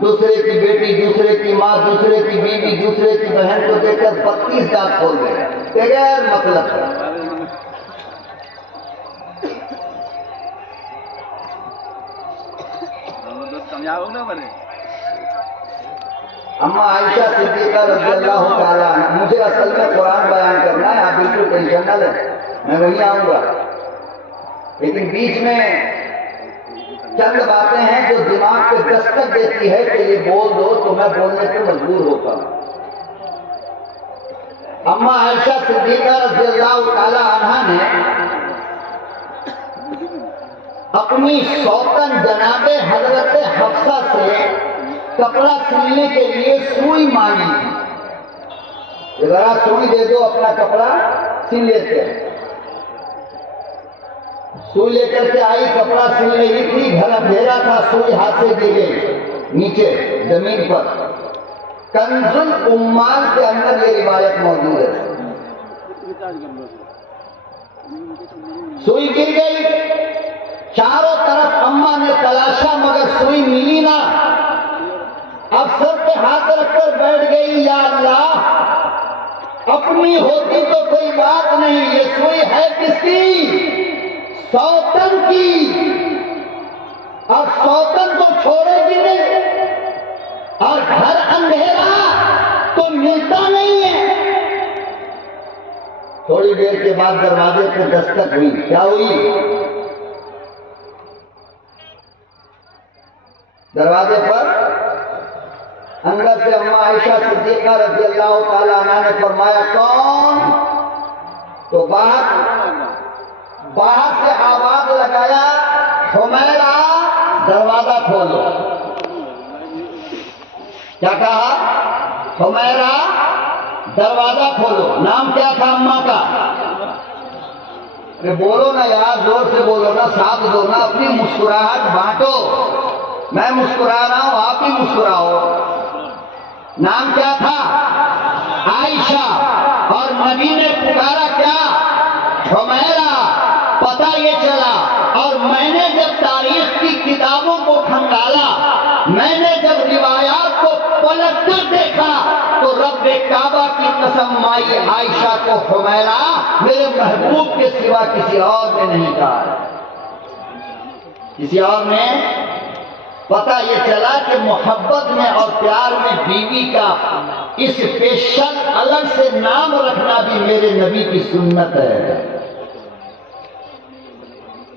دوسرے کی بیٹی، دوسرے کی ماں، دوسرے کی بیوی، دوسرے کی بہن کو دیکھ کر 32 دانت کھول دے بغیر مطلب ہے۔ اما عائشہ صدیقہ رضی اللہ تعالیٰ عنہ، مجھے اصل میں قرآن بیان کرنا ہے، آپ بالکل ٹینشن نہ لیں، میں وہیں آؤں گا، لیکن بیچ میں چند باتیں ہیں جو دماغ پہ دستک دیتی ہے کہ یہ بول دو تو میں بولنے پہ مجبور ہوتا ہوں۔ اما عائشہ صدیقہ رضی اللہ تعالیٰ عنہ نے اپنی سوتن جناب حضرت حفصہ سے کپڑا سلنے کے لیے سوئی مانگی تھی، ذرا سوئی دے دو اپنا کپڑا سل لیتے ہیں۔ سوئی لے کر کے آئی، کپڑا سل رہی تھی، گھر اندھیرا تھا، سوئی ہاتھ سے گر گئی نیچے زمین پر۔ کنز العمال کے اندر یہ روایت موجود ہے۔ سوئی گر گئی، چاروں طرف اماں نے تلاشا مگر سوئی ملی نہ۔ اب سر پہ ہاتھ رکھ کر بیٹھ گئی، یا اللہ اپنی ہوتی تو کوئی بات نہیں، یہ سوئی ہے کس کی؟ سوتن کی۔ اب سوتن کو چھوڑے گی نہیں، اور گھر اندھیرا تو ملتا نہیں ہے۔ تھوڑی دیر کے بعد دروازے پہ دستک ہوئی، کیا ہوئی؟ دروازے پر اندر سے اما عائشہ صدیقہ رضی اللہ تعالیٰ عنہ نے فرمایا کون؟ تو باہر سے آواز لگایا، حمیرہ دروازہ کھولو۔ کیا کہا؟ حمیرہ دروازہ کھولو۔ نام کیا تھا اماں کا؟ بولو نا یار، زور سے بولو نا، ساتھ دو نا، اپنی مسکراہٹ بانٹو۔ میں مسکرا رہا ہوں، آپ بھی مسکراؤ۔ نام کیا تھا؟ عائشہ۔ اور نبی نے پکارا کیا؟ حمیرہ۔ پتہ یہ چلا، اور میں نے جب تاریخ کی کتابوں کو کھنگالا، میں نے جب روایات کو پلٹ کر دیکھا تو رب کعبہ کی قسم مائی عائشہ کو حمیرہ میرے محبوب کے سوا کسی اور نے نہیں کہا، کسی اور نے۔ پتہ یہ چلا کہ محبت میں اور پیار میں بیوی کا اس اسپیشل الگ سے نام رکھنا بھی میرے نبی کی سنت ہے،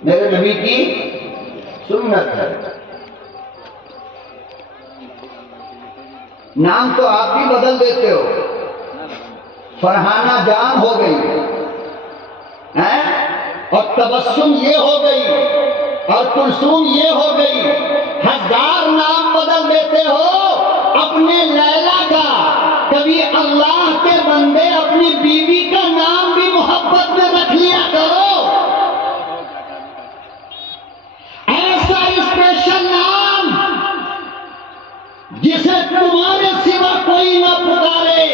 میرے نبی کی سنت ہے۔ نام تو آپ بھی بدل دیتے ہو، فرحانہ جان ہو گئی، اور تبسم یہ ہو گئی، اور کلثوم یہ ہو گئی۔ ہزار نام بدل دیتے ہو اپنے لیلا کا، کبھی اللہ کے بندے اپنی بیوی کا نام بھی محبت میں رکھ لیا کرو، ایسا اسپیشل نام جسے تمہارے سوا کوئی نہ پکارے،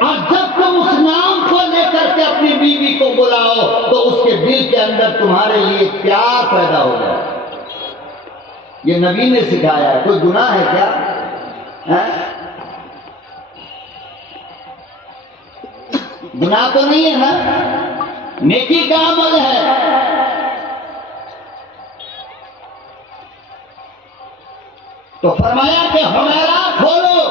اور جب تم اس نام کو لے کر کے اپنی بیوی کو بلاؤ تو اس کے دل کے اندر تمہارے لیے پیار پیدا ہو جائے۔ یہ نبی نے سکھایا ہے، کوئی گناہ ہے کیا؟ گناہ تو نہیں ہے نا، نیکی کا عمل ہے۔ تو فرمایا کہ حمیرہ کھولو۔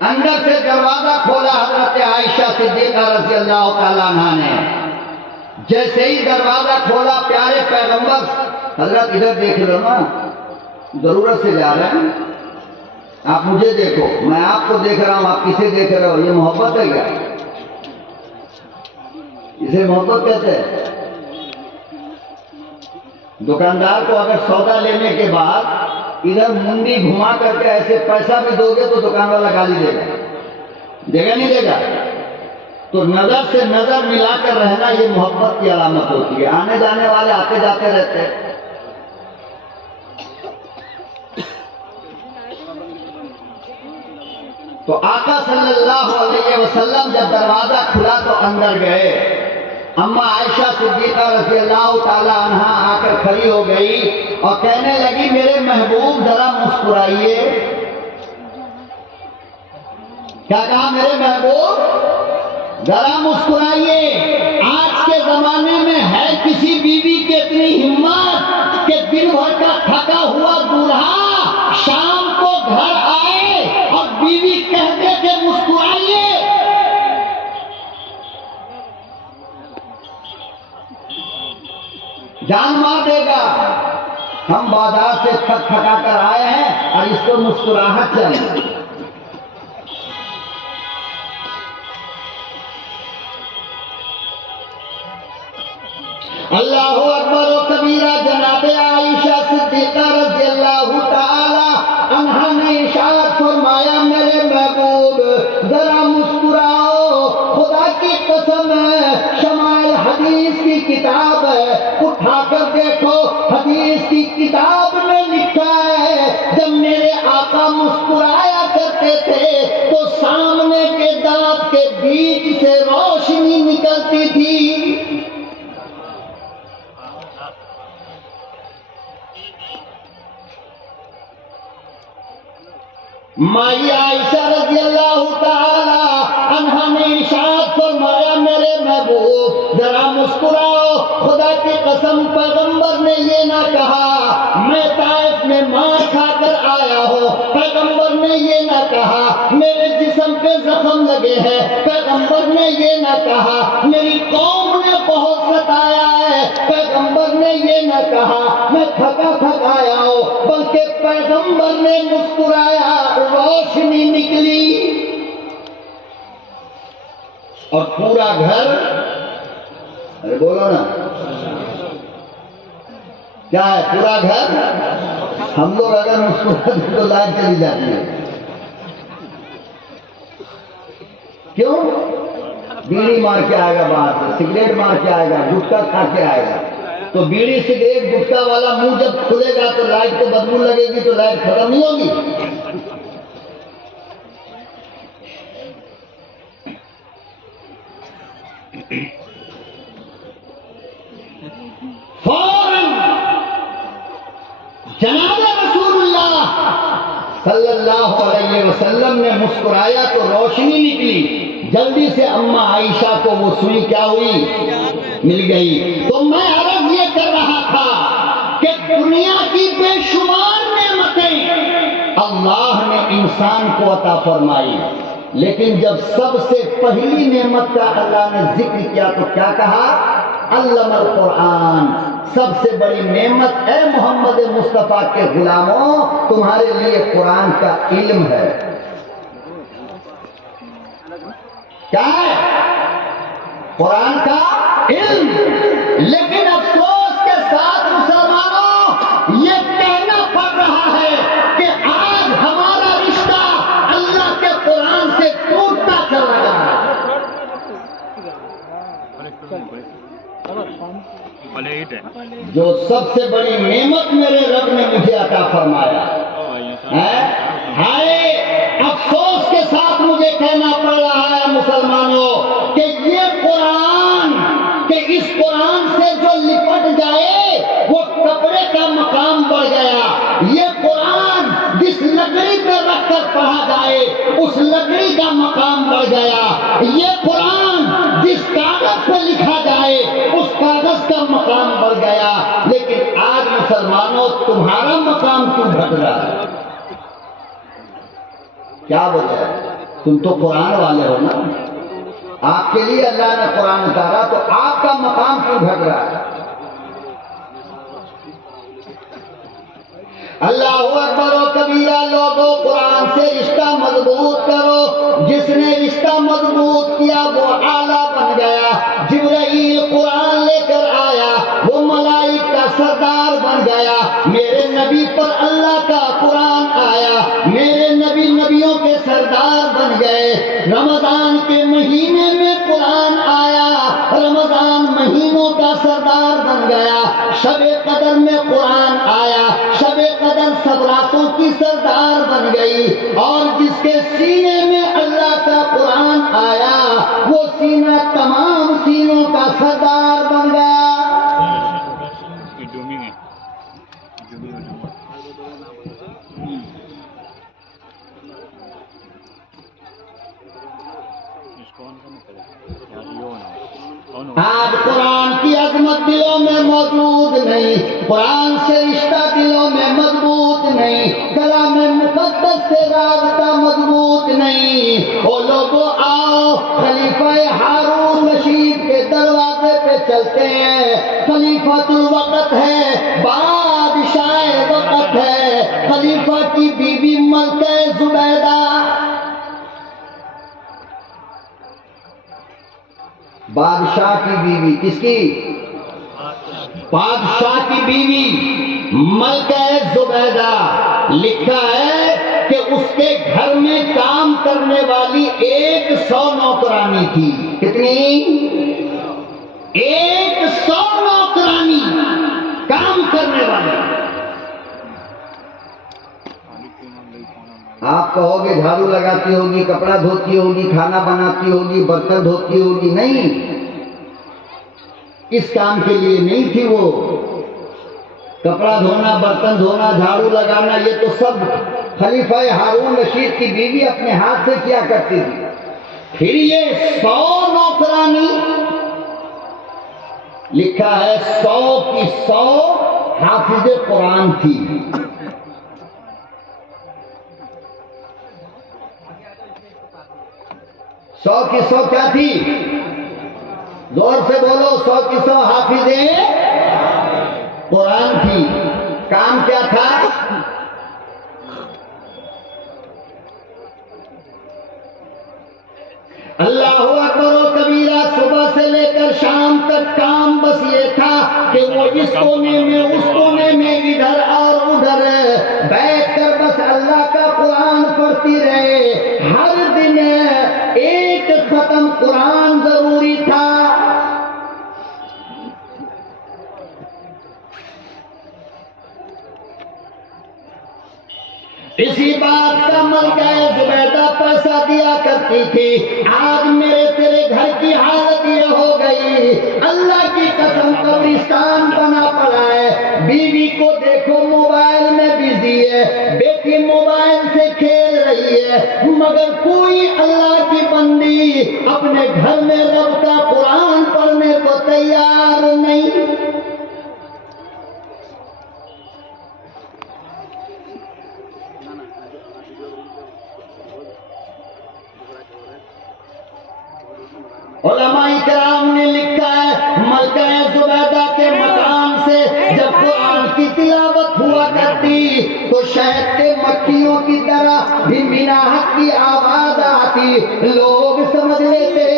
اندر سے دروازہ کھولا حضرت عائشہ صدیقہ رضی اللہ تعالیٰ عنہ نے۔ جیسے ہی دروازہ کھولا، پیارے پیغمبر، حضرت ادھر دیکھ لو نا، ضرورت سے جا رہے ہیں، آپ مجھے دیکھو، میں آپ کو دیکھ رہا ہوں، آپ کسے دیکھ رہے ہو؟ یہ محبت ہے کیا؟ اسے محبت کہتے ہیں؟ دکاندار کو اگر سودا لینے کے بعد ادھر منڈی گھما کر کے ایسے پیسہ بھی دو گے تو دکان والا گالی دے گا، دے گا نہیں دے گا؟ تو نظر سے نظر ملا کر رہنا یہ محبت کی علامت ہوتی ہے۔ آنے جانے والے آتے جاتے رہتے ہیں۔ تو آقا صلی اللہ علیہ وسلم جب دروازہ کھلا تو اندر گئے، اما عائشہ صدیقہ رضی اللہ تعالی عنہ آ کر کھڑی ہو گئی اور کہنے لگی میرے محبوب ذرا مسکرائیے. کیا کہا؟ میرے محبوب ذرا مسکرائیے. آج کے زمانے میں ہے کسی بیوی کی اتنی ہمت کہ دن بھر کا تھکا ہوا دولہا شام کو گھر آئے اور بیوی کہتے کہ مسکرائیے. جان مار دے گا. ہم بازار سے تھک تھکا کر آئے ہیں اور اس کو مسکراہٹ چاہیے. اللہ اکبر و کبیرہ. جناب عائشہ صدیقہ رضی اللہ تعالی عنہا نے ارشاد فرمایا میرے محبوب ذرا مسکراؤ. خدا کی قسم ہے شمائل حدیث کی کتاب ہے, اٹھا کر دیکھو. حدیث کی کتاب میں لکھا ہے جب میرے آقا مسکرایا کرتے تھے تو سامنے کے دانت کے بیچ سے روشنی نکلتی تھی. مائی عائشہ رضی اللہ تعالی عنہا نے ارشاد فرمایا میرے محبوب ذرا مسکراؤ. خدا کی قسم پیغمبر نے یہ نہ کہا میں طائف میں مار کھا کر آیا ہوں. پیغمبر نے یہ نہ کہا میرے جسم پہ زخم لگے ہیں. پیغمبر نے یہ نہ کہا میری قوم نے بہت ستایا ہے. پیغمبر نے یہ نہ کہا میں تھکا تھکایا ہوں. بلکہ پیغمبر نے مسکرایا, روشنی نکلی اور پورا گھر, ارے بولو نا کیا ہے, پورا گھر. ہم لوگ اگر مسکراتے تو لائٹ چلی جاتی ہے. کیوں؟ بیڑی مار کے آئے گا باہر سے, سگریٹ مار کے آئے گا, گٹکا کھا کے آئے گا. تو بیڑی سگریٹ گٹکا والا منہ جب کھلے گا تو لائٹ کو بدبو لگے گی تو لائٹ ختم نہیں ہوگی. فوراً جناب رسول اللہ صلی اللہ علیہ وسلم نے مسکرایا تو روشنی نکلی. جلدی سے اما عائشہ کو وہ سوئی کیا ہوئی, مل گئی. تو میں عرض یہ کر رہا تھا کہ دنیا کی بے شمار نعمتیں اللہ نے انسان کو عطا فرمائی, لیکن جب سب سے پہلی نعمت کا اللہ نے ذکر کیا تو کیا کہا؟ علم القرآن. سب سے بڑی نعمت اے محمد مصطفیٰ کے غلاموں تمہارے لیے قرآن کا علم ہے. کیا ہے؟ قرآن کا علم. لیکن افسوس کے ساتھ مسلمانوں یہ کہنا پڑ رہا ہے کہ آج ہمارا رشتہ اللہ کے قرآن سے ٹوٹتا چل رہا ہے. جو سب سے بڑی نعمت میرے رب نے مجھے عطا فرمایا ہے, افسوس کے ساتھ مجھے کہنا پڑ رہا ہے مسلمانوں کہ یہ قرآن, کہ اس قرآن سے جو لپٹ جائے وہ کپڑے کا مقام بڑھ گیا. یہ قرآن جس لکڑی پہ رکھ کر پڑھا جائے اس لکڑی کا مقام بڑھ گیا. یہ قرآن جس کاغذ پہ لکھا جائے اس کاغذ کا مقام بڑھ گیا. لیکن آج مسلمانوں تمہارا مقام کیوں گھٹ رہا ہے؟ کیا وجہ ہے؟ تم تو قرآن والے ہو نا, آپ کے لیے اللہ نے قرآن اتارا, تو آپ کا مقام کیوں گھٹ رہا ہے؟ اللہ اکبر و کبیرہ. لوگوں قرآن سے رشتہ مضبوط کرو. جس نے رشتہ مضبوط کیا وہ اعلیٰ بن گیا. جبرائیل قرآن لے کر آیا, وہ ملائک کا سردار بن گیا. میرے نبی پر اللہ کا قرآن آیا, میرے نبی نبیوں کے سردار بن گئے. رمضان کے مہینے میں قرآن آیا, رمضان مہینوں کا سردار بن گیا. شب قدر قدر میں قرآن آیا، شب قدر سب راتوں کی سردار بن گئی، اور جس کے سینے میں اللہ کا قرآن آیا وہ سینہ تمام سینوں کا سردار بن گیا۔ آج قرآن کی عظمت دلوں میں موجود نہیں، قرآن سے رشتہ دلوں میں مضبوط نہیں، کلام مقدس سے رابطہ مضبوط نہیں۔ او لوگوں آؤ خلیفہ ہارون رشید کے دروازے پہ چلتے ہیں۔ خلیفۃ الوقت ہے، بادشاہ وقت ہے، خلیفہ کی بیوی ملکہ زبیدہ، بادشاہ کی بیوی، کس کی؟ بادشاہ کی بیوی ملکہ زبیدہ۔ لکھا ہے کہ اس کے گھر میں کام کرنے والی 100 نوکرانی تھی۔ کتنی؟ 100 نوکرانی کام کرنے والی۔ آپ کہو گے جھاڑو لگاتی ہوگی، کپڑا دھوتی ہوگی، کھانا بناتی ہوگی، برتن دھوتی ہوگی، نہیں، اس کام کے لیے نہیں تھی وہ۔ کپڑا دھونا، برتن دھونا، جھاڑو لگانا، یہ تو سب خلیفہ ہارون رشید کی بیوی اپنے ہاتھ سے کیا کرتی تھی۔ پھر یہ 100 نوکرانی، لکھا ہے 100 کی 100 حافظ قرآن تھی۔ 100 کی 100 کیا تھی؟ زور سے بولو، 100 کی 100 حافظ قرآن تھی۔ کام کیا تھا؟ اللہ اکبر و کبیرہ، صبح سے لے کر شام تک کام بس یہ تھا کہ وہ اس کونے میں اس کونے میں ادھر اور ادھر بیٹھ کر بس اللہ کا قرآن پڑھتی رہے۔ ہر دن ایک ختم قرآن ضروری تھا۔ اسی بات کا ملکہ زبیدہ پیسہ دیا کرتی تھی۔ آج میرے تیرے گھر کی حالت یہ ہو گئی، اللہ کی قسم قبرستان بنا پڑا ہے۔ بیوی کو دیکھو موبائل میں بزی ہے، بیٹی موبائل سے کھیل رہی ہے، مگر کوئی اللہ کی بندی اپنے گھر میں رب کا قرآن پڑھنے کو تیار نہیں۔ علماء کرام نے لکھا ہے ملکہ زبیدہ کے مقام سے جب قرآن کی تلاوت ہوا کرتی تو شہد کے مکھیوں کی طرح بھنبھناہٹ کی آواز آتی، لوگ سمجھ لیتے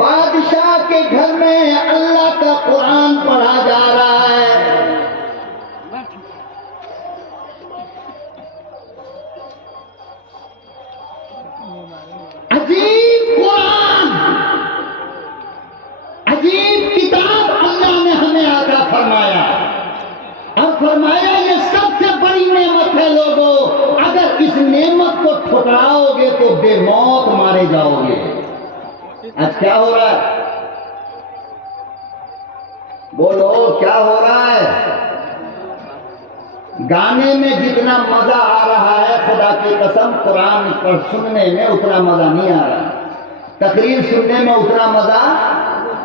بادشاہ کے گھر میں اللہ کا قرآن پڑھا جا رہا ہے۔ عجیب قرآن، عجیب کتاب اللہ نے ہمیں آگاہ فرمایا، اور فرمایا یہ سب سے بڑی نعمت ہے لوگوں، اگر اس نعمت کو ٹھکراؤ گے تو بے موت مارے جاؤ گے۔ آج کیا ہو رہا ہے؟ بولو کیا ہو رہا ہے؟ گانے میں جتنا مزہ آ رہا ہے خدا کی قسم قرآن پر سننے میں اتنا مزہ نہیں آ رہا، تقریر سننے میں اتنا مزہ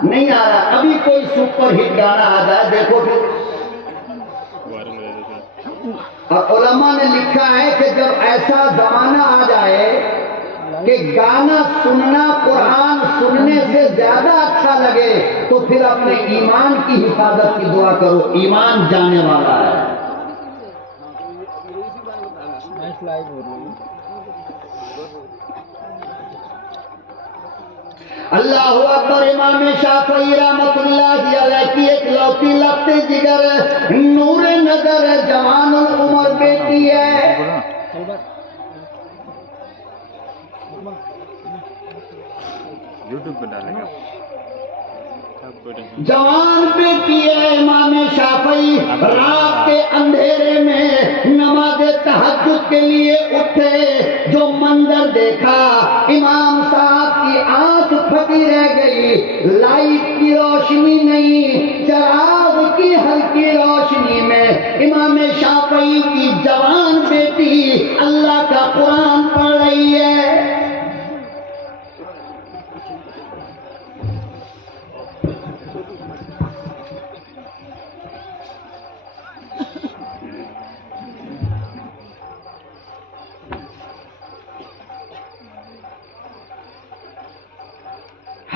نہیں آ رہا۔ ابھی کوئی سپر ہٹ گانا آ جائے دیکھو پھر۔ اور علماء نے لکھا ہے کہ جب ایسا زمانہ آ جائے کہ گانا سننا قرآن سننے سے زیادہ اچھا لگے تو پھر اپنے ایمان کی حفاظت کی دعا کرو، ایمان جانے والا ہے۔ اللہ اکبر۔ امام شافعی رحمۃ اللہ علیہ کی ایک لوتی لگتے جگر نور نظر جوان العمر بیٹی ہے، یوٹیوب پہ ڈالے گا جوان بیٹی ہے امام شافعی رات کے اندھیرے میں نماز تہجد کے لیے اٹھے، جو منظر دیکھا امام صاحب کی آنکھ پھٹی رہ گئی، لائٹ کی روشنی نہیں، چراغ کی ہلکی روشنی میں امام شافعی کی جوان بیٹی اللہ کا قرآن پڑھ رہی ہے۔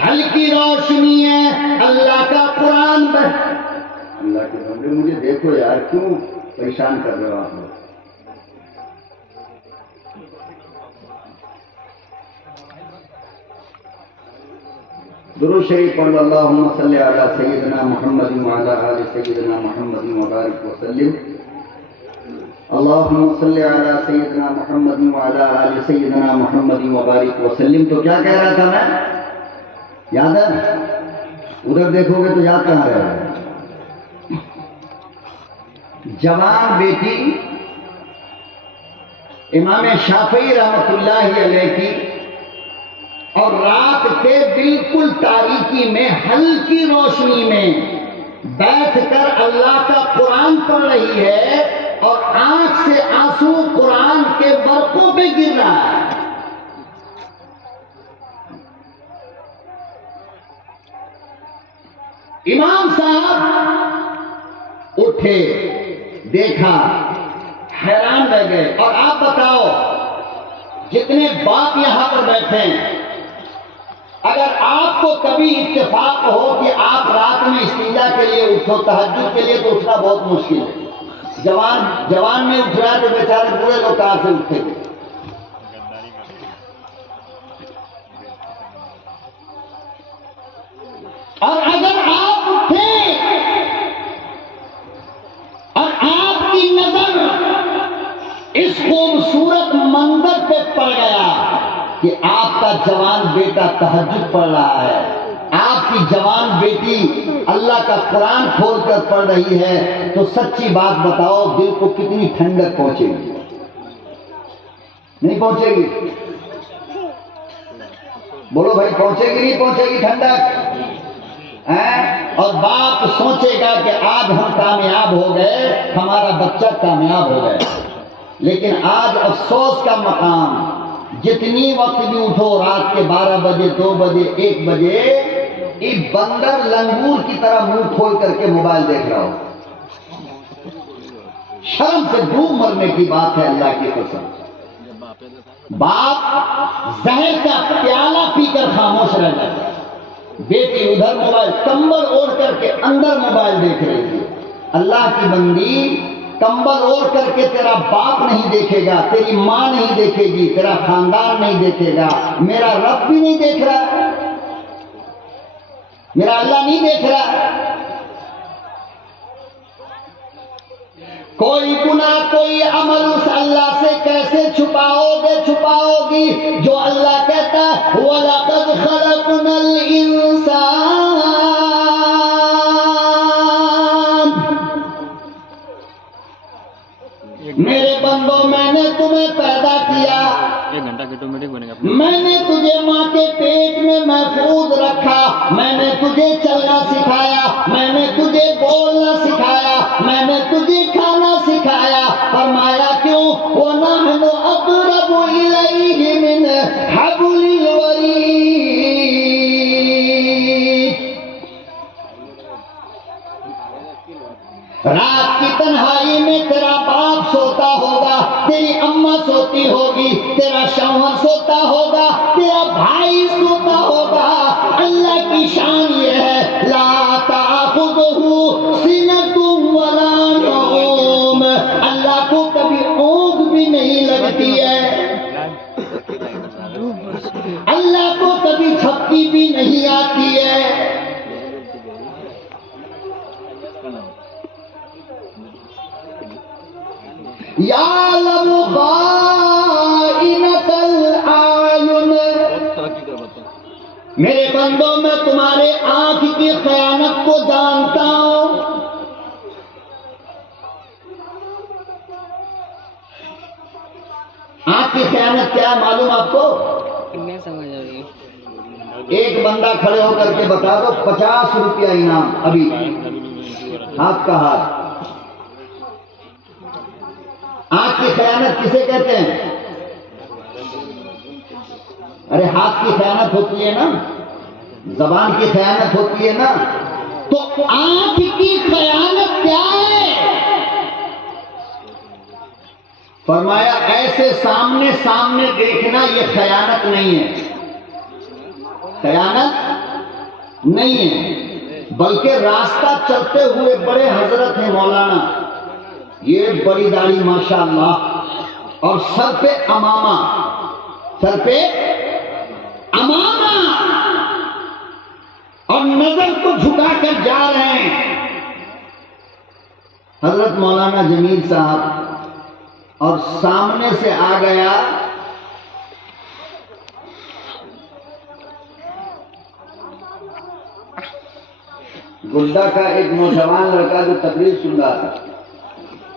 ہلکی روشنی ہے، اللہ کا قرآن اللہ کے بندے مجھے دیکھو یار، کیوں پریشان کر رہے ہو آپ لوگ؟ درود شریف پڑھ اللہم صلی علی سیدنا محمد وعلی آل سیدنا محمد وبارک وسلم۔ اللہم صلی علی سیدنا محمد وعلی آل سیدنا محمد وبارک وسلم۔ تو کیا کہہ رہا تھا میں؟ یاد ہے؟ ادھر دیکھو گے تو یاد کہاں رہے گا؟ جوان بیٹی امام شافعی رحمۃ اللہ علیہ کی، اور رات کے بالکل تاریکی میں ہلکی روشنی میں بیٹھ کر اللہ کا قرآن پڑھ رہی ہے، اور آنکھ سے آنسو قرآن کے ورقوں پہ گر رہا ہے۔ امام صاحب اٹھے، دیکھا، حیران رہ گئے۔ اور آپ بتاؤ، جتنے باپ یہاں پر بیٹھے ہیں، اگر آپ کو کبھی اتفاق ہو کہ آپ رات میں استنجا کے لیے اٹھو، تہجد کے لیے، تو اٹھنا بہت مشکل ہے۔ جوان میں اٹھ رہا ہے تو بیچارے پورے لوگ کہاں سے اٹھے گے؟ اور اگر آپ اٹھیں اور آپ کی نظر اس خوبصورت منظر پہ پڑ گیا کہ آپ کا جوان بیٹا تہجد پڑھ رہا ہے، آپ کی جوان بیٹی اللہ کا قرآن کھول کر پڑھ رہی ہے، تو سچی بات بتاؤ، دل کو کتنی ٹھنڈک پہنچے گی؟ نہیں پہنچے گی؟ بولو بھائی، پہنچے گی نہیں پہنچے گی ٹھنڈک؟ اور باپ سوچے گا کہ آج ہم کامیاب ہو گئے، ہمارا بچہ کامیاب ہو گیا۔ لیکن آج افسوس کا مقام، جتنی وقت بھی اٹھو، رات کے 12 بجے، 2 بجے، 1 بجے، ایک بندر لنگور کی طرح منہ کھول کر کے موبائل دیکھ رہا ہو۔ شرم سے ڈوب مرنے کی بات ہے، اللہ کی قسم۔ باپ زہر کا پیالہ پی کر خاموش رہ جاتا ہے، بیٹی ادھر موبائل، کمبل اوڑھ کر کے اندر موبائل دیکھ رہی تھی۔ اللہ کی بندی، کمبل اوڑھ کر کے تیرا باپ نہیں دیکھے گا، تیری ماں نہیں دیکھے گی، تیرا خاندان نہیں دیکھے گا، میرا رب بھی نہیں دیکھ رہا، میرا اللہ نہیں دیکھ رہا۔ کوئی گناہ، کوئی عمل اس اللہ سے کیسے چھپاؤ گے، چھپاؤ گی، جو اللہ کہتا ہے وَلَقَدْ خَلَقْنَا الْإِنسَانَ، میرے بندوں میں نے تمہیں پیدا کیا، میں نے تجھے ماں کے پیٹ میں محفوظ رکھا، میں نے تجھے چلنا سکھایا، میں نے تجھے بولنا سکھایا، میں نے تجھے کھانا سکھایا۔ فرمایا کیوں؟ وَنَحْنُ أَقْرَبُ إِلَيْهِ مِنْ حَبْلِ الْوَرِيدِ۔ رات کی تنہائی میں تیرا باپ سوتا ہوگا، تیری اماں سوتی ہوگی، تیرا شوہر سوتا ہوگا، تیرا بھائی سوتا ہوگا۔ اللہ کی شان یہ ہے، لا تأخذہ سنۃ ولا نوم، اللہ کو کبھی اونگ بھی نہیں لگتی ہے، اللہ کو کبھی جھپکی بھی نہیں آتی ہے۔ یعلم خائنۃ الأعین، میرے بندوں میں تمہارے آنکھ کی خیانت کو جانتا ہوں. آنکھ کی خیانت کیا معلوم آپ کو؟ ایک بندہ کھڑے ہو کر کے بتا دو 50 روپیہ انعام ابھی ہاتھ کا ہاتھ. آنکھ کی خیانت کسے کہتے ہیں؟ ارے ہاتھ کی خیانت ہوتی ہے نا، زبان کی خیانت ہوتی ہے نا، تو آنکھ کی خیانت کیا ہے؟ فرمایا ایسے سامنے سامنے دیکھنا یہ خیانت نہیں ہے، خیانت نہیں ہے، بلکہ راستہ چلتے ہوئے بڑے حضرت ہیں مولانا، یہ بڑی داڑھی ماشاءاللہ اور سر پہ امامہ، سر پہ امامہ، اور نظر کو جھکا کر جا رہے ہیں. حضرت مولانا جمیل صاحب، اور سامنے سے آ گیا گڈا کا ایک نوجوان لڑکا جو تقریر سن رہا تھا.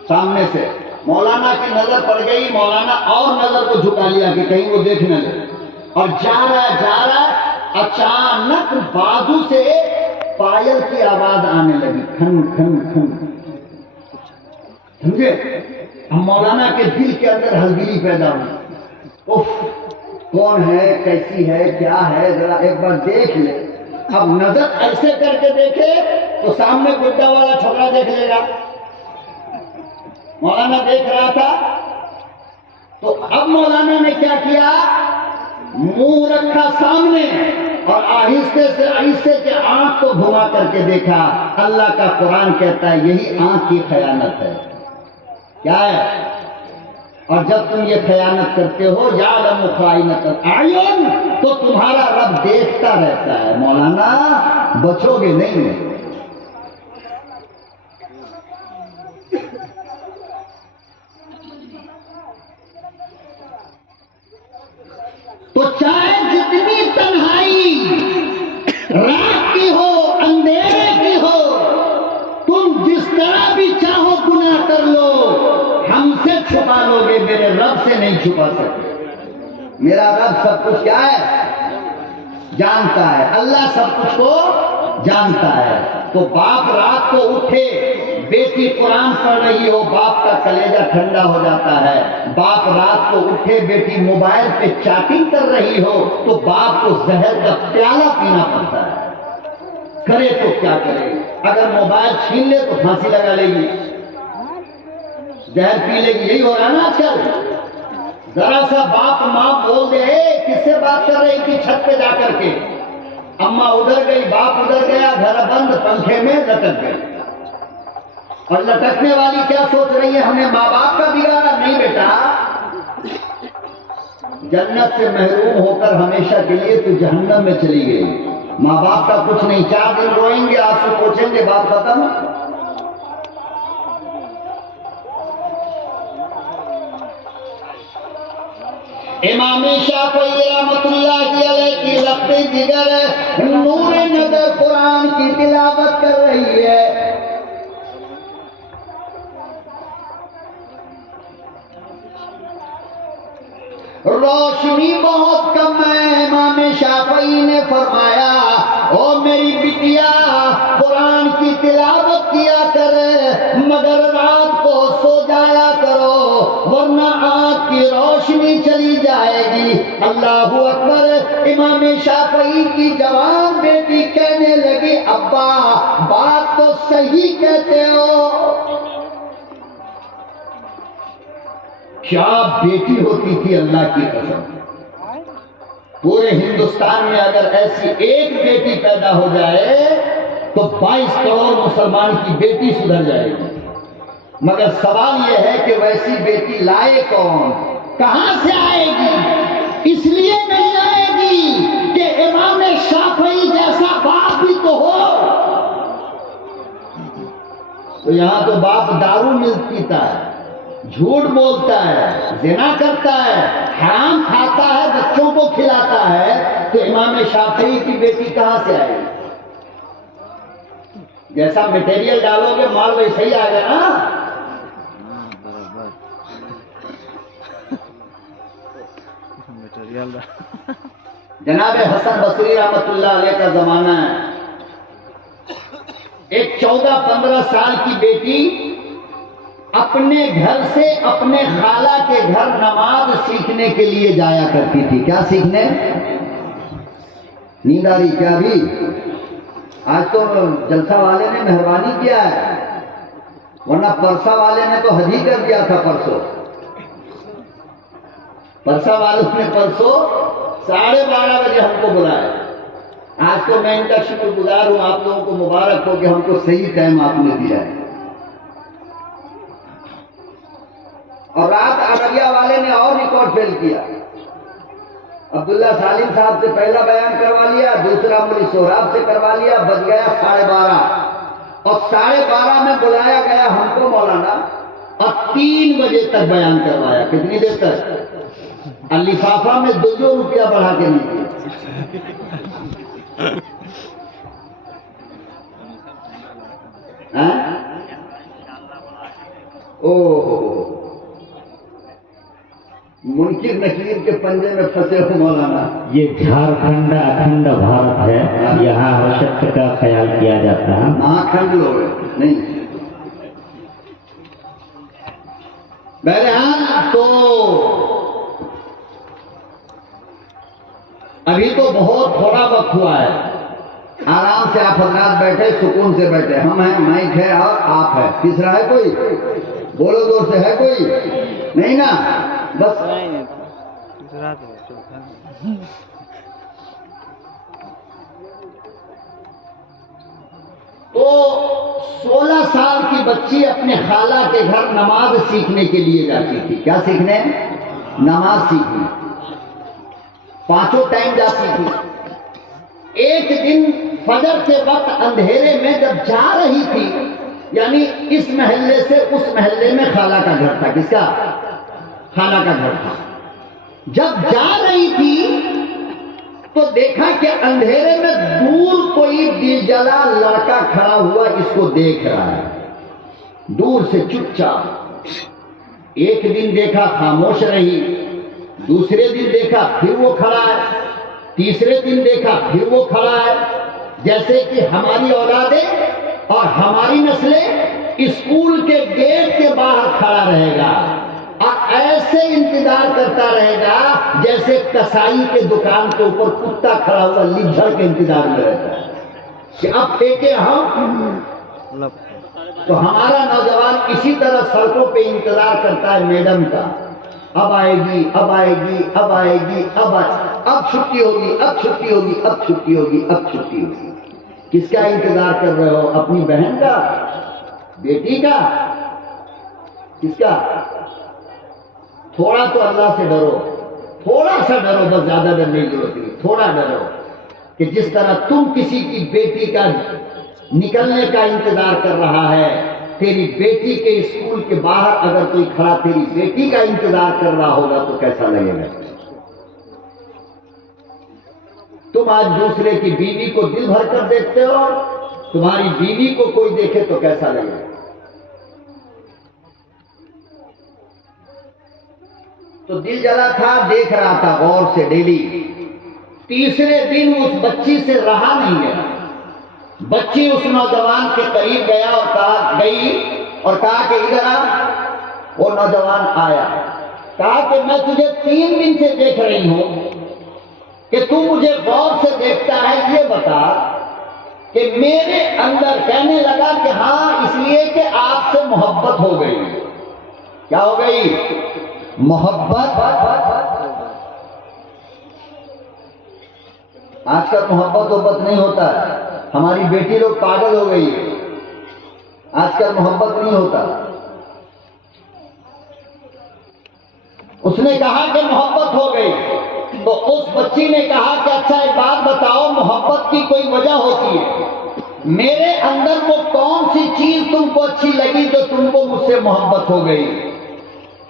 سامنے سے مولانا کی نظر پڑ گئی، مولانا اور نظر کو جھکا لیا کہ کہیں وہ دیکھ نہ لے، اور جا رہا اچانک بازو سے پائل کی آواز آنے لگی، کھن کھن کھن. سمجھے؟ اب مولانا کے دل کے اندر ہلدلی پیدا ہوئی، اف کون ہے، کیسی ہے، کیا ہے، ذرا ایک بار دیکھ لے. اب نظر ایسے کر کے دیکھے تو سامنے گڈا والا چھوکرا دیکھ لے گا. مولانا دیکھ رہا تھا تو اب مولانا نے کیا کیا، منہ رکھا سامنے اور آہستہ سے آہستہ کے آنکھ کو گھما کر کے دیکھا. اللہ کا قرآن کہتا ہے یہی آنکھ کی خیانت ہے. کیا ہے؟ اور جب تم یہ خیانت کرتے ہو یعلم خائنۃ الاعین، تو تمہارا رب دیکھتا رہتا ہے. مولانا بچو گے نہیں. تو چاہے جتنی تنہائی رات کی ہو، اندھیرے کی ہو، تم جس طرح بھی چاہو گناہ کر لو، ہم سے چھپا لو گے، میرے رب سے نہیں چھپا سکتے. میرا رب سب کچھ کیا ہے جانتا ہے. اللہ سب کچھ کو جانتا ہے. تو باپ رات کو اٹھے، بیٹی قرآن پڑھ رہی ہو، باپ کا کلیجہ ٹھنڈا ہو جاتا ہے. باپ رات کو اٹھے، بیٹی موبائل پہ چیٹنگ کر رہی ہو تو باپ کو زہر کا پیالہ پینا پڑتا ہے. کرے تو کیا کرے؟ اگر موبائل چھین لے تو پھانسی لگا لے گی، زہر پی لے گی. یہی ہو رہا نا آج کل. ذرا سا باپ ماں بول دے کس سے بات کر رہی تھی چھت پہ جا کر کے، اماں ادھر گئی، باپ ادھر گیا، گھر بند، پنکھے میں لٹک گئی. اور لٹکنے والی کیا سوچ رہی ہے، ہمیں ماں باپ کا بگاڑا نہیں بیٹا، جنت سے محروم ہو کر ہمیشہ کے لیے تو جہنم میں چلی گئی. ماں باپ کا کچھ نہیں، 4 دن روئیں گے، آنسو پوچھیں گے، بات ختم. امام شافعی رحمۃ اللہ علیہ کی لقبِ جگر نور نظر قرآن کی تلاوت کر رہی ہے. روشنی بہت کم ہے. امام شافعی نے فرمایا او میری بٹیا قرآن کی تلاوت کیا کر، مگر رات کو سو جایا کرو ورنہ آنکھ کی روشنی چلی جائے گی. اللہ اکبر. امام شافعی کی جوان بیٹی کہنے لگی ابا بات تو صحیح کہتے ہو. کیا بیٹی ہوتی تھی اللہ کی قسم. پورے ہندوستان میں اگر ایسی ایک بیٹی پیدا ہو جائے تو 22 کروڑ مسلمان کی بیٹی سدھر جائے گی. مگر سوال یہ ہے کہ ویسی بیٹی لائے کون، کہاں سے آئے گی؟ اس لیے نہیں آئے گی کہ امام شافعی جیسا باپ بھی تو ہو. تو یہاں تو باپ دارو مل پیتا ہے، جھوٹ بولتا ہے، زنا کرتا ہے، حرام کھاتا ہے، بچوں کو کھلاتا ہے، تو امام شافعی کی بیٹی کہاں سے آئے گی؟ جیسا مٹیریل ڈالو گے مال ویسے ہی آئے گا نا۔ جناب حسن بصری رحمت اللہ علیہ کا زمانہ ہے، ایک 14-15 سال کی بیٹی اپنے گھر سے اپنے خالہ کے گھر نماز سیکھنے کے لیے جایا کرتی تھی۔ کیا سیکھنے؟ نیند آ رہی کیا بھی؟ آج تو جلسہ والے نے مہربانی کیا ہے، ورنہ پرسا والے نے تو حج ہی کر دیا تھا۔ پرسا والوں نے پرسوں 12:30 بجے ہم کو بلایا۔ آج تو میں ان کا شکر گزار ہوں، آپ لوگوں کو مبارک ہو کہ ہم کو صحیح ٹائم آپ نے دیا ہے۔ اور رات عربیہ والے نے اور ریکارڈ فیل کیا۔ عبداللہ سالم صاحب سے پہلا بیان کروا لیا، دوسرا مولوی سہراب سے کروا لیا، بج گیا 12:30، اور 12:30 میں بلایا گیا ہم کو مولانا، اور 3 بجے تک بیان کروایا۔ کتنی دیر تک؟ لفافہ میں 2 روپیہ بڑھا کے نہیں دیا۔ منکر نکیر کے پنجے میں پھنسے ہو مولانا۔ یہ جھارکھنڈ اکھنڈ بھارت ہے، یہاں ہر شخص کا خیال کیا جاتا ہے۔ اکھنڈ لوگ نہیں۔ بہرحال تو ابھی تو بہت تھوڑا وقت ہوا ہے، آرام سے آپ حضرات بیٹھے، سکون سے بیٹھے، ہم ہیں، مائک ہے اور آپ ہے، تیسرا ہے کوئی؟ بولو دور سے، ہے کوئی؟ نہیں نا؟ بس تو 16 سال کی بچی اپنے خالہ کے گھر نماز سیکھنے کے لیے جاتی تھی۔ کیا سیکھنے؟ نماز سیکھنے، 5 ٹائم جاتی تھی۔ ایک دن فجر کے وقت اندھیرے میں جب جا رہی تھی، یعنی اس محلے سے اس محلے میں خالہ کا گھر تھا۔ کس کا؟ خالہ کا گھر تھا۔ جب جا رہی تھی تو دیکھا کہ اندھیرے میں دور کوئی دلجلا لڑکا کھڑا ہوا، اس کو دیکھ رہا ہے دور سے چپ چاپ۔ ایک دن دیکھا خاموش رہی، دوسرے دن دیکھا پھر وہ کھڑا ہے، تیسرے دن دیکھا پھر وہ کھڑا ہے۔ جیسے کہ ہماری اولادیں اور ہماری نسلیں اسکول کے گیٹ کے باہر کھڑا رہے گا اور ایسے انتظار کرتا رہے گا جیسے کسائی کے دکان کے اوپر کتا کھڑا ہوا لجھڑ کے انتظار میں رہتا ہے کہ اب پھینکے ہم۔ تو ہمارا نوجوان اسی طرح سڑکوں پہ انتظار کرتا ہے میڈم کا، اب آئے گی، اب آئے گی، اب آئے گی، اب چھٹی ہوگی، اب چھٹی ہوگی، اب چھٹی ہوگی، اب چھٹی ہوگی۔ کس کا انتظار کر رہے ہو؟ اپنی بہن کا، بیٹی کا، کس کا؟ تھوڑا تو اللہ سے ڈرو، تھوڑا سا ڈرو، بس زیادہ ڈرنے کی ضرورت نہیں، تھوڑا ڈرو کہ جس طرح تم کسی کی بیٹی کا نکلنے کا انتظار کر رہا ہے، تیری بیٹی کے اسکول کے باہر اگر کوئی کھڑا تیری بیٹی کا انتظار کر رہا ہوگا تو کیسا لگے گا؟ تم آج دوسرے کی بیوی کو دل بھر کر دیکھتے ہو، تمہاری بیوی کو کوئی دیکھے تو کیسا لگے گا؟ تو دل جلا تھا، دیکھ رہا تھا غور سے ڈیلی۔ تیسرے دن اس بچی سے رہا نہیں گیا، بچی اس نوجوان کے قریب گیا اور کہا کہ ادھر آ۔ وہ نوجوان آیا، کہا کہ میں تجھے 3 دن سے دیکھ رہی ہوں کہ تو مجھے غور سے دیکھتا ہے، یہ بتا کہ میرے اندر، کہنے لگا کہ ہاں اس لیے کہ آپ سے محبت ہو گئی۔ کیا ہو گئی؟ محبت۔ آج کل محبت نہیں ہوتا ہے، ہماری بیٹی لوگ پاگل ہو گئی ہے، آج کل محبت نہیں ہوتا۔ اس نے کہا کہ محبت ہو گئی، تو اس بچی نے کہا کہ اچھا ایک بات بتاؤ، محبت کی کوئی وجہ ہوتی ہے، میرے اندر وہ کون سی چیز تم کو اچھی لگی جو تم کو مجھ سے محبت ہو گئی؟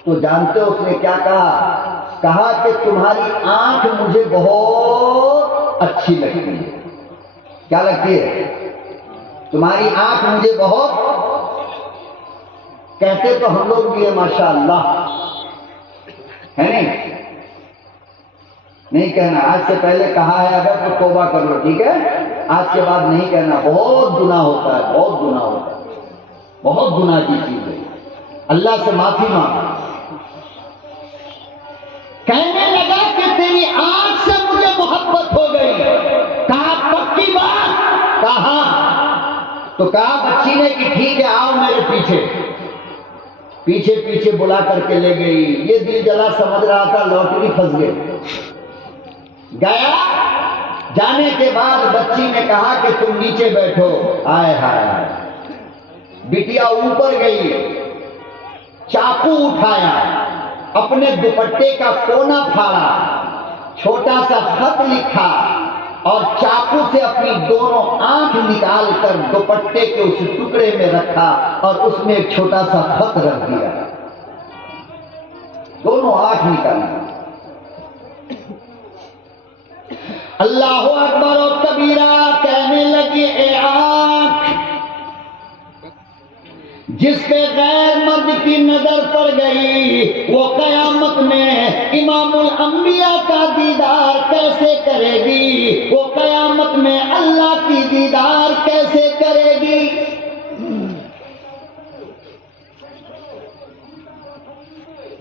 تو جانتے ہو اس نے کیا کہا؟ کہا کہ تمہاری آنکھ مجھے بہت اچھی لگتی ہے۔ کیا لگتی ہے؟ تمہاری آنکھ مجھے بہت، کہتے تو ہم لوگ بھی ہیں ماشاء اللہ، ہے نہیں کہنا۔ آج سے پہلے کہا ہے اگر تو توبہ کر لو، ٹھیک ہے؟ آج کے بعد نہیں کہنا، بہت گناہ ہوتا ہے، بہت گناہ ہوتا ہے، بہت گناہ کی چیز ہے، اللہ سے معافی مانگو۔ کہنے لگا کہ تیری آنکھ سے مجھے محبت ہو گئی۔ کہا پکی بات؟ کہا تو کہا بچی نے کہ ٹھیک ہے آؤ میرے پیچھے۔ پیچھے پیچھے بلا کر کے لے گئی۔ یہ دل جلا سمجھ رہا تھا لوٹری پھنس گئے۔ گیا، جانے کے بعد بچی نے کہا کہ تم نیچے بیٹھو۔ آئے ہائے، بٹیا اوپر گئی، چاقو اٹھایا، اپنے دوپٹے کا کونا پھاڑا، چھوٹا سا خط لکھا اور چاقو سے اپنی دونوں آنکھ نکال کر دوپٹے کے اس ٹکڑے میں رکھا اور اس میں ایک چھوٹا سا خط رکھ دیا، دونوں آنکھ نکالی۔ اللہ اکبر و کبیرہ، کہنے لگی اے آنکھ، جس پہ غیر مرد کی نظر پڑ گئی وہ قیامت میں امام الانبیاء کا دیدار کیسے کرے گی؟ وہ قیامت میں اللہ کی دیدار کیسے کرے گی؟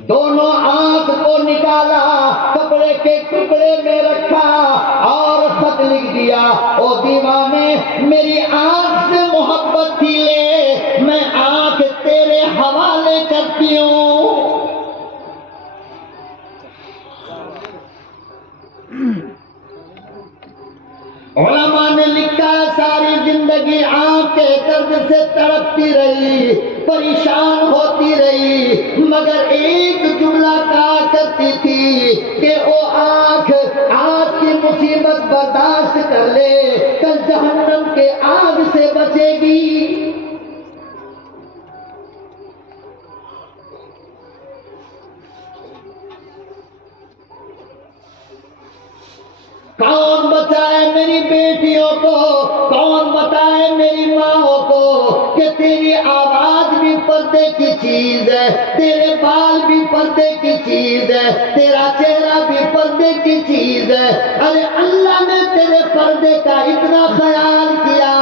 دونوں آنکھ کو نکالا، کپڑے کے ٹکڑے میں رکھا اور خط لکھ دیا، او دیوانے میری آنکھ سے محبت تھی، لے میں آنکھ تیرے حوالے کرتی ہوں۔ علماء نے لکھا ساری زندگی آنکھ کے درد سے تڑپتی رہی، پریشان ہوتی رہی، مگر ایک جملہ کہا کرتی تھی کہ او آنکھ، آج کی مصیبت برداشت کر لے، کل جہنم کے آگ سے بچے گی۔ کون بتائے میری بیٹیوں کو، کون بتائے میری ماں کو کہ تیری آواز بھی پردے کی چیز ہے، تیرے بال بھی پردے کی چیز ہے، تیرا چہرہ بھی پردے کی چیز ہے۔ ارے اللہ نے تیرے پردے کا اتنا خیال کیا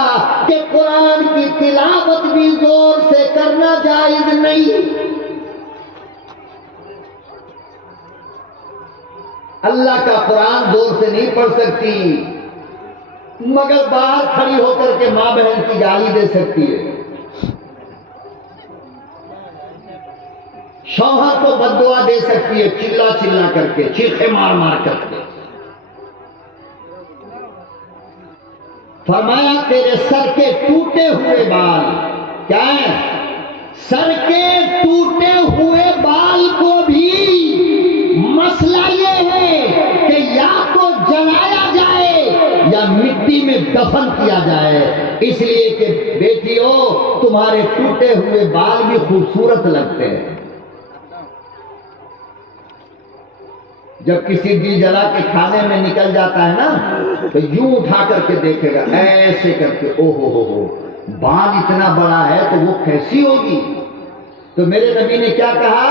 کہ قرآن کی تلاوت بھی زور سے کرنا جائز نہیں۔ اللہ کا قرآن زور سے نہیں پڑھ سکتی، مگر باہر کھڑی ہو کر کے ماں بہن کی گالی دے سکتی ہے، شوہر کو بد دعا دے سکتی ہے، چلا چلا کر کے، چیخے مار مار کر کے۔ فرمایا تیرے سر کے ٹوٹے ہوئے بال، کیا ہے؟ سر کے ٹوٹے ہوئے بال کو بھی مسئلہ یہ ہے کہ یا تو جلایا جائے یا مٹی میں دفن کیا جائے، اس لیے کہ بیٹیوں تمہارے ٹوٹے ہوئے بال بھی خوبصورت لگتے ہیں۔ جب کسی دل جلا کے کھانے میں نکل جاتا ہے نا تو یوں اٹھا کر کے دیکھے گا، ایسے کر کے، او ہو بال اتنا بڑا ہے تو وہ کیسی ہوگی؟ تو میرے نبی نے کیا کہا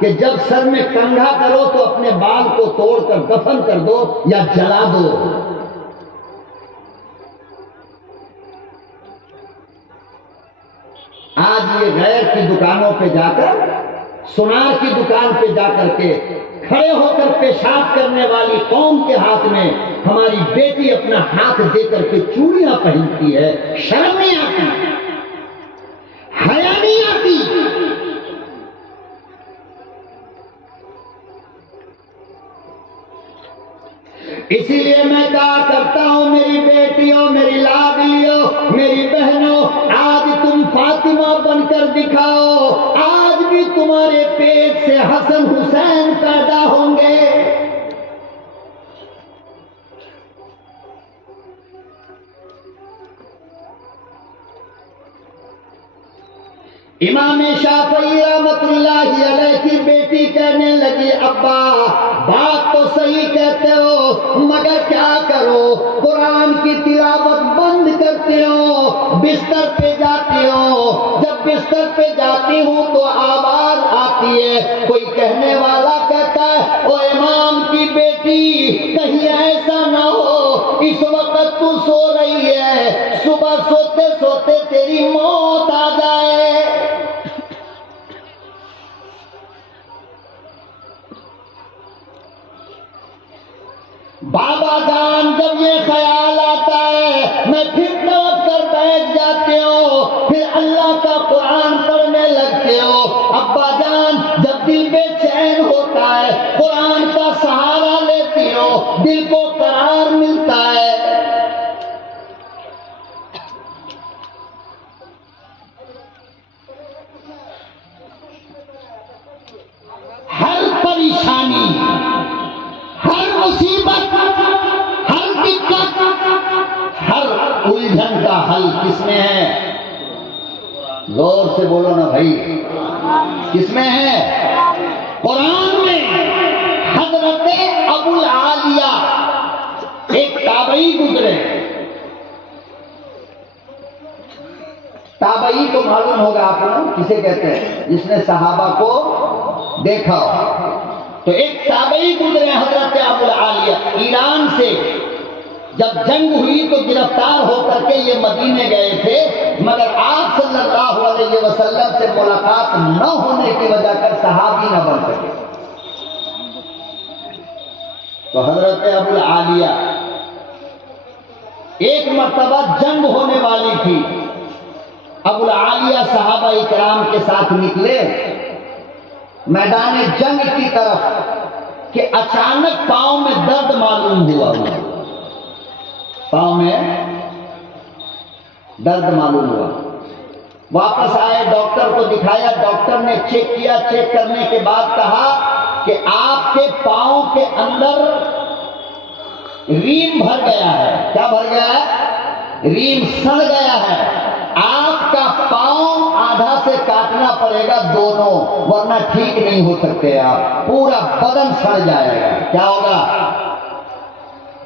کہ جب سر میں کنگھا کرو تو اپنے بال کو توڑ کر دفن کر دو یا جلا دو۔ آج یہ غیر کی دکانوں پہ جا کر، سونار کی دکان پہ جا کر کے کھڑے ہو کر پیشاب کرنے والی قوم کے ہاتھ میں ہماری بیٹی اپنا ہاتھ دے کر کے چوڑیاں پہنتی ہے، شرم نہیں آتی، حیا نہیں آتی۔ اسی لیے میں کہا کرتا ہوں میری بیٹیوں، میری لاڈلیوں، میری بہنوں، آج تم فاطمہ بن کر دکھاؤ، آج بھی تمہارے پیٹ سے حسن حسین پیدا ہوں گے۔ امام شافعی رحمۃ اللہ علیہ کی بیٹی آتی ہے. کوئی کہنے والا کہتا ہے او امام کی بیٹی کہیں ایسا نہ ہو اس وقت تو سو رہی ہے, صبح سوتے سوتے تیری موت آ جائے. بابا جان جب یہ خیال آتا ہے میں پھر تڑپ کر بیٹھ جاتے ہو, پھر اللہ کا قرآن پڑھنے لگتے ہو. ابا جان جب دل بے چین ہوتا ہے قرآن کا سہارا لیتی ہو, دل کو قرار ملتا ہے. ہر پریشانی, ہر مصیبت, ہر دقت, ہر الجھن کا حل کس میں ہے؟ زور سے بولو نا بھائی, کس میں ہے؟ قرآن میں. حضرت ابو العالیہ ایک تابعی گزرے. تابعی تو معلوم ہوگا آپ کو کسے کہتے ہیں, جس نے صحابہ کو دیکھا ہو. تو ایک تابعی گزرے حضرت ابو العالیہ, ایران سے جب جنگ ہوئی تو گرفتار ہو کر کے یہ مدینے گئے تھے, مگر آپ صلی اللہ علیہ وسلم سے ملاقات نہ ہونے کی وجہ کر صحابی نہ بن سکے. تو حضرت ابو العالیہ ایک مرتبہ جنگ ہونے والی تھی. ابو العالیہ صحابہ اکرام کے ساتھ نکلے میدان جنگ کی طرف کہ اچانک پاؤں میں درد معلوم ہوا. پاؤں میں درد معلوم ہوا. واپس آئے, ڈاکٹر کو دکھایا, ڈاکٹر نے چیک کیا. چیک کرنے کے بعد کہا کہ آپ کے پاؤں کے اندر ریم بھر گیا ہے. کیا بھر گیا ہے؟ ریم سڑ گیا ہے. آپ کا پاؤں آدھا سے کاٹنا پڑے گا دونوں, ورنہ ٹھیک نہیں ہو سکتے آپ. پورا بدن سڑ جائے گا. کیا ہوگا؟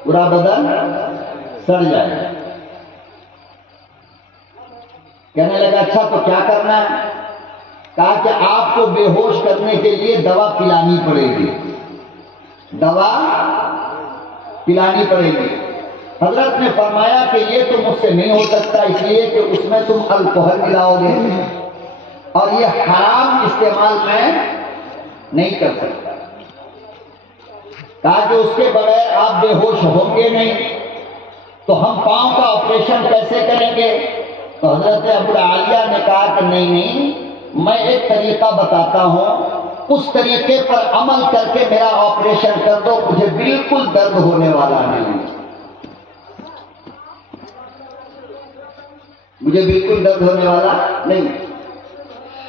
پورا بدن سڑ جائے گا. کہنے لگا اچھا تو کیا کرنا ہے؟ کہا کہ آپ کو بے ہوش کرنے کے لیے دوا پلانی پڑے گی. دوا پلانی پڑے گی. حضرت نے فرمایا کہ یہ تو مجھ سے نہیں ہو سکتا, اس لیے کہ اس میں تم الکحل ملاؤ گے اور یہ حرام استعمال میں نہیں کر سکتا. کہا کہ اس کے بغیر آپ بے ہوش ہوں گے نہیں, تو ہم پاؤں کا آپریشن کیسے کریں گے؟ تو حضرت ابو العالیہ نے کہا کہ نہیں, میں ایک طریقہ بتاتا ہوں, اس طریقے پر عمل کر کے میرا آپریشن کر دو, مجھے بالکل درد ہونے والا نہیں. مجھے بالکل درد ہونے والا نہیں.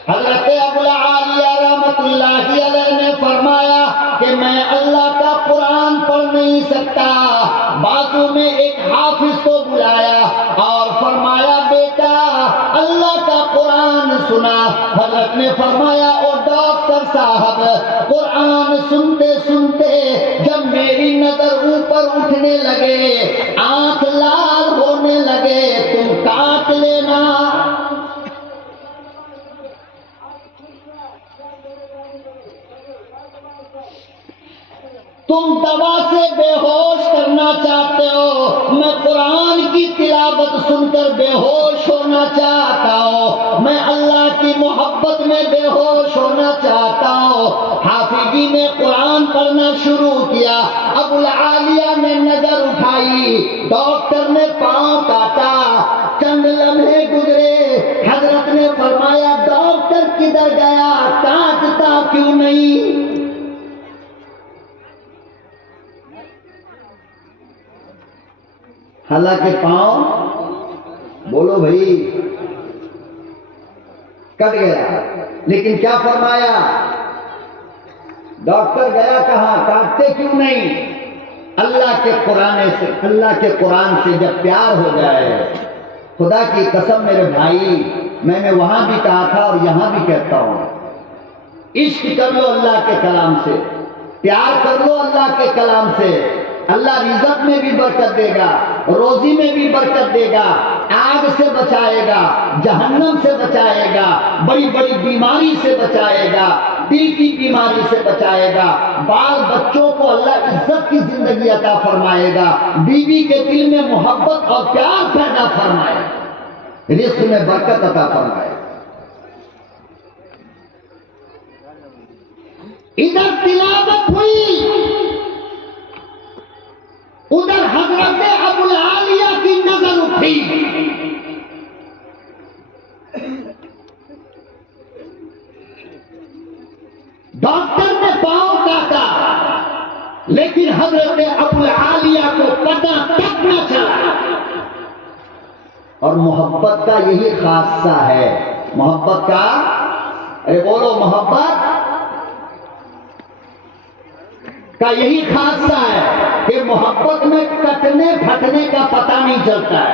حضرت ابو العالیہ رحمت اللہ علیہ نے فرمایا کہ میں اللہ کا قرآن پڑھ نہیں سکتا. بازو میں ایک حافظ کو بلایا اور فرمایا بیٹا اللہ کا قرآن سنا. حضرت نے فرمایا او ڈاکٹر صاحب, قرآن سنتے سنتے جب میری نظر اوپر اٹھنے لگے, آنکھ لال ہونے لگے, تم کاٹ لینا. تم دوا سے بے ہوش کرنا چاہتے ہو, میں قرآن کی تلاوت سن کر بے ہوش ہونا چاہتا ہوں, میں اللہ کی محبت میں بے ہوش ہونا چاہتا ہوں. حافظی نے قرآن پڑھنا شروع کیا. ابو العالیہ نے نظر اٹھائی, ڈاکٹر نے پاؤں کاٹا. چند لمحے گزرے, حضرت نے فرمایا ڈاکٹر کدھر گیا, کاٹتا کیوں نہیں؟ حالانکہ پاؤں بولو بھائی کٹ گیا, لیکن کیا فرمایا؟ ڈاکٹر گیا کہاں, کاٹتے کیوں نہیں؟ اللہ کے قرآن سے جب پیار ہو جائے, خدا کی قسم میرے بھائی, میں نے وہاں بھی کہا تھا اور یہاں بھی کہتا ہوں, عشق کر لو اللہ کے کلام سے, پیار کر لو اللہ کے کلام سے. اللہ رزق میں بھی برکت دے گا, روزی میں بھی برکت دے گا, آگ سے بچائے گا, جہنم سے بچائے گا, بڑی بڑی بیماری سے بچائے گا. دل کی بیماری سے بچائے گا، بال بچوں کو اللہ عزت کی زندگی عطا فرمائے گا، بیوی کے دل میں محبت اور پیار پیدا فرمائے گا، رزق میں برکت عطا فرمائے گا۔ ادھر تلاوت ہوئی، ادھر حضرت ابوالعالیہ کی نظر اٹھی، ڈاکٹر نے پاؤں کاٹا لیکن حضرت ابوالعالیہ کو پتہ تک نہ چلا۔ اور محبت کا یہی خاصہ ہے، محبت کا، ارے بولو، محبت کا یہی خاصہ ہے کہ محبت میں کٹنے پھٹنے کا پتہ نہیں چلتا ہے۔